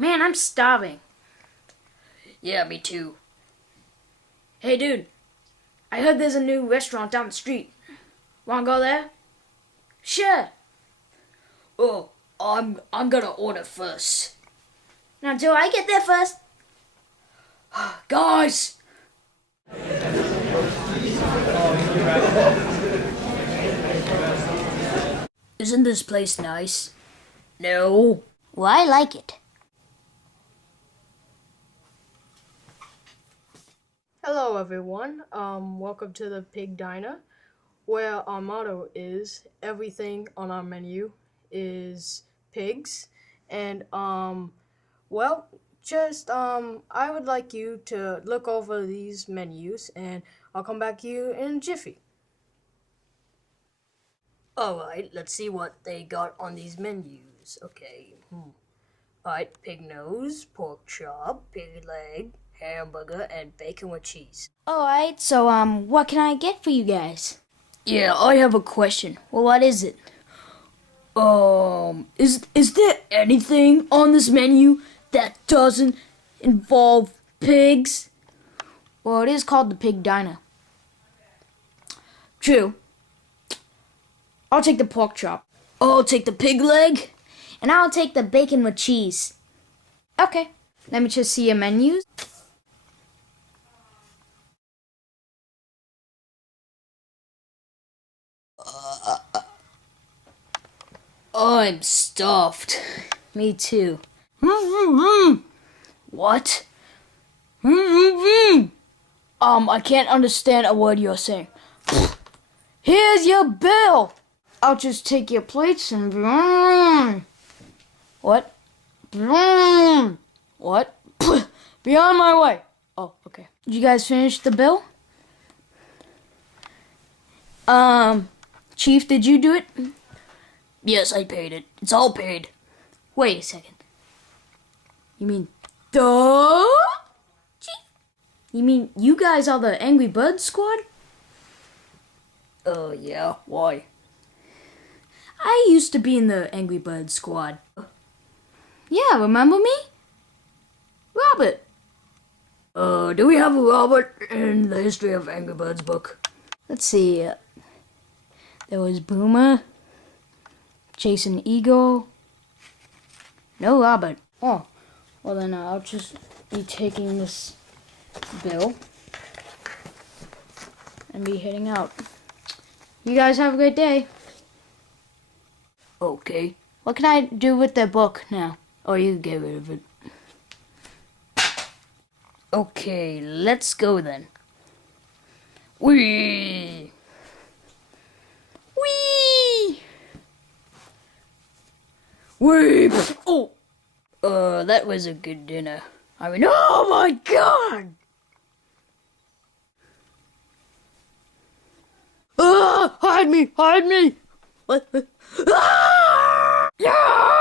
Man, I'm starving. Yeah, me too. Hey, dude. I heard there's a new restaurant down the street. Wanna go there? Sure. Oh, I'm gonna order first. Now, do I get there first? Guys! Isn't this place nice? No. Well, I like it. Hello everyone, welcome to the Pig Diner, where our motto is everything on our menu is pigs, and I would like you to look over these menus, and I'll come back to you in a jiffy. Alright, let's see what they got on these menus. Okay. Alright, pig nose, pork chop, pig leg, hamburger, and bacon with cheese. Alright, so, what can I get for you guys? Yeah, I have a question. Well, what is it? Is there anything on this menu that doesn't involve pigs? Well, it is called the Pig Diner. True. I'll take the pork chop. I'll take the pig leg. And I'll take the bacon with cheese. Okay, let me just see your menus. I'm stuffed. Me too. What? I can't understand a word you're saying. Here's your bill. I'll just take your plates and... What? What? Be on my way. Oh, okay. Did you guys finish the bill? Chief, did you do it? Yes, I paid it. It's all paid. Wait a second. You mean... Duh? Chief? You mean you guys are the Angry Birds squad? Yeah, why? I used to be in the Angry Birds squad. Yeah, remember me? Robert. Do we have a Robert in the History of Angry Birds book? Let's see. There was Boomer, Jason Eagle. No Robert. Oh, well then I'll just be taking this bill and be heading out. You guys have a great day. Okay. What can I do with the book now? Oh, you can get rid of it. Okay, let's go then. Wee! Whee! Wee! Oh! That was a good dinner. I mean, oh my god! Ah! Hide me! Hide me! What? Ah! Yeah!